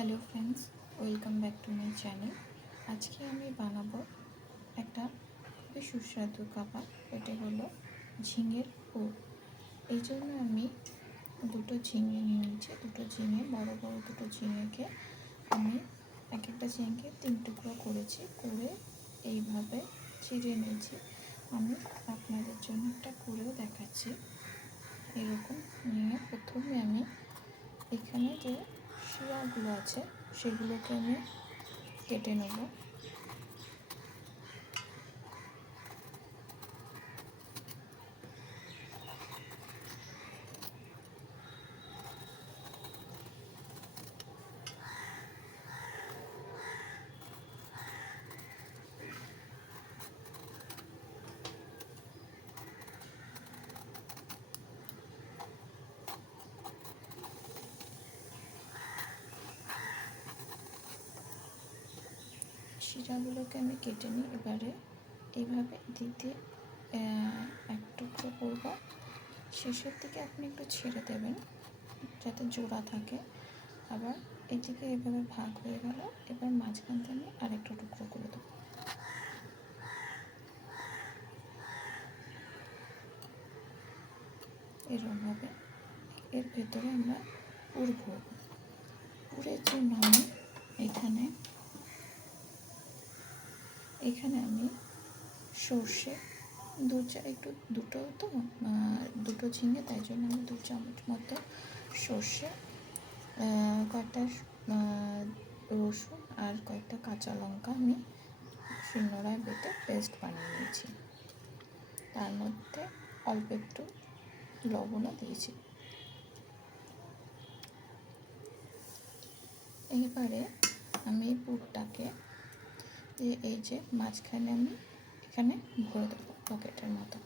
Hello friends, welcome back to my channel. আজকে আমি বানাবো একটা খুবই সুস্বাদু খাবার। এটা হলো ঝিঙের পুর। এই জন্য আমি দুটো ঝিঙে নিয়ে নিয়েছি। বড় বড় দুটো ঝিঙেকে আমি এক একটা ঝিঙেকে 3 টুকরো করেছি, করে এইভাবে চিড়ে নিয়েছি। আমি আপনাদের জন্য একটা করেও দেখাচ্ছি। এরকম নিয়ে প্রথমে আমি এখানে যে শিরাগুলো আছে সেগুলোকে আমি কেটে নেব। শিরাগুলোকে আমি কেটে নিই। এবারে এইভাবে দিতে এক টুকরো করব। শেষের দিকে আপনি একটু ছেড়ে দেবেন যাতে জোড়া থাকে। আবার এদিকে এভাবে ভাগ হয়ে গেল। এবার মাঝখান থেকে আরেকটা টুকরো করে দেবো। এরকমভাবে এর ভেতরে আমরা পুর ভরব। পুরের জন্য আমি এখানে আমি সর্ষে দুটো ঝিঙে, তাই জন্য আমি 2 চামচ মতো সর্ষে, কয়েকটা রসুন আর কয়েকটা কাঁচা লঙ্কা আমি শিলনোড়ায় বেটে পেস্ট বানিয়ে নিয়েছি। তার মধ্যে অল্প একটু লবণও দিয়েছি। এবারে আমি এই পুরটাকে এই যে মাঝখানে আমি এখানে ভরে দেবো পকেটের মতো।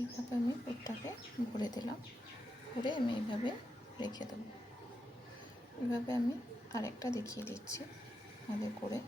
এইভাবে আমি পুরটাকে ভরে দিলাম। ভরে আমি এইভাবে রেখে দেবো। এভাবে আমি আরেকটা দেখিয়ে দিচ্ছি ভালো করে।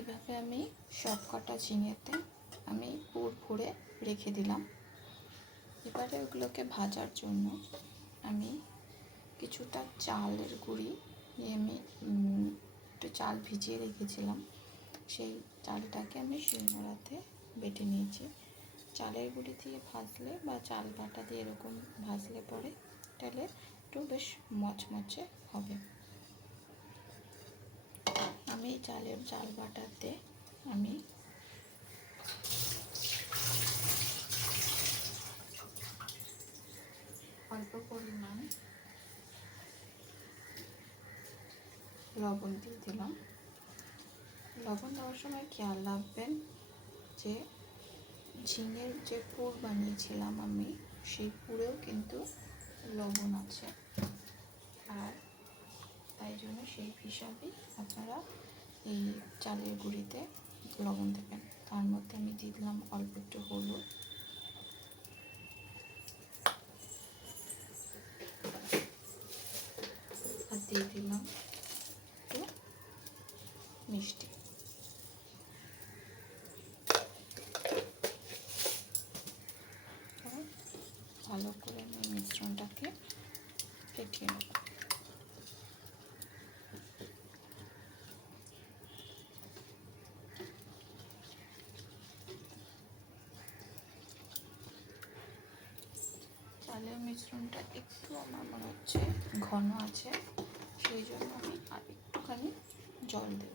এভাবে আমি সব কটা ঝিঙেতে আমি পুর ভরে রেখে দিলাম। এবারে ওগুলোকে ভাজার জন্য আমি কিছুটা চালের গুঁড়ি নিয়ে আমি একটু চাল ভিজিয়ে রেখেছিলাম, সেই চালটাকে আমি শিলনোড়াতে বেটে নিয়েছি। চালের গুঁড়ি দিয়ে ভাজলে বা চাল বাটা দিয়ে এরকম ভাজলে পরে তাহলে একটু বেশ মচমচে হবে। আমি চাল বাটাতে আমি অল্প পরিমাণ লবণ দিয়ে দিলাম। লবণ দেওয়ার সময় খেয়াল রাখবেন যে ঝিঙের যে পুর বানিয়েছিলাম আমি, সেই পুরেও কিন্তু লবণ আছে, আর তাই জন্য সেই হিসাবেই আপনারা এই চালের গুঁড়িতে লবণ দেবেন। তার মধ্যে আমি দিয়ে দিলাম অল্প একটু হলুদ, আর দিয়ে দিলাম একটু মিষ্টি। ভালো করে আমি মিশ্রণটাকে ফেটিয়ে নেব। চালের মিশ্রণটা একটু আমার মনে হচ্ছে ঘন আছে, সেই জন্য আমি আর একটুখানি জল দেব।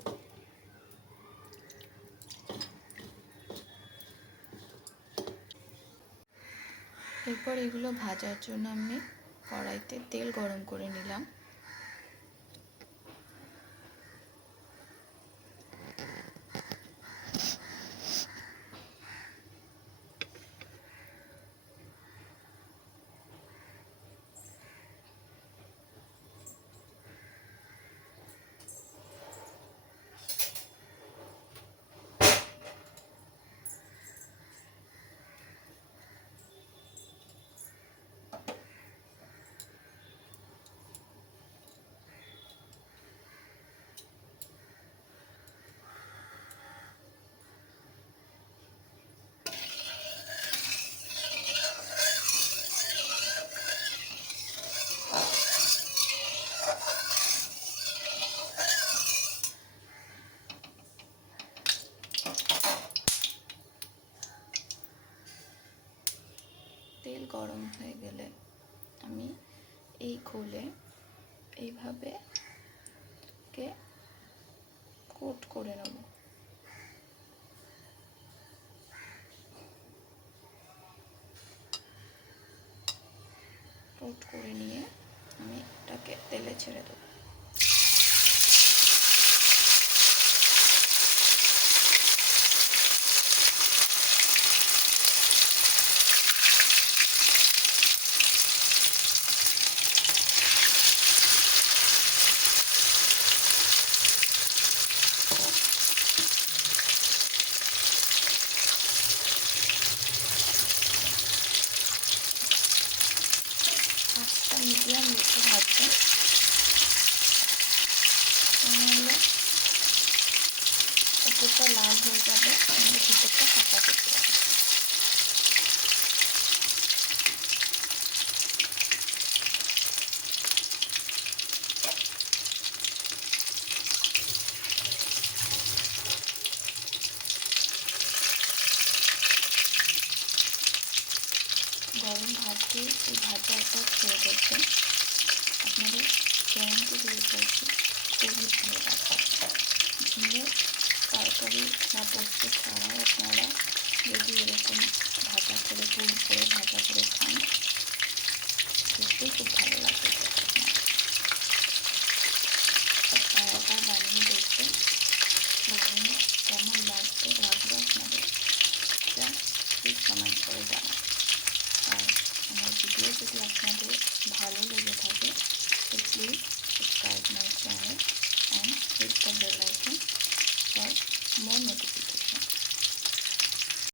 এরপর এগুলো ভাজার জন্য আমি কড়াইতে তেল গরম করে নিলাম। তেল গরম হয়ে গেলে আমি এই ঘোলে এইভাবে কোট করে নেব। কোট করে নিয়ে আমি এটাকে তেলে ছেড়ে দেবো। মিডিয়াম রেখে ভাজবেন, নাহলে উপরটা লাল হয়ে যাবে, আমাদের ভিতরটা ফাঁকা করতে হবে। গরম ভাত দিয়ে এই ভাজা একবার খেয়ে দেখবেন, আপনাদের গ্যারান্টি দিয়ে বলছি খুবই ভালো লাগবে। ঝিঙের তরকারি বা পোস্ত ছাড়াও আপনারা যদি এরকম ভাজা করে পুর করে ভাজা করে খান, সত্যিই খুব ভালো লাগবে। একবার বানিয়ে দেখবেন, বানিয়ে কেমন লাগলো আপনাদের প্লিজ কমেন্ট করে জানান। আর আমার ভিডিও যদি আপনাদের ভালো লেগে থাকে তো প্লিজ সাবস্ক্রাইব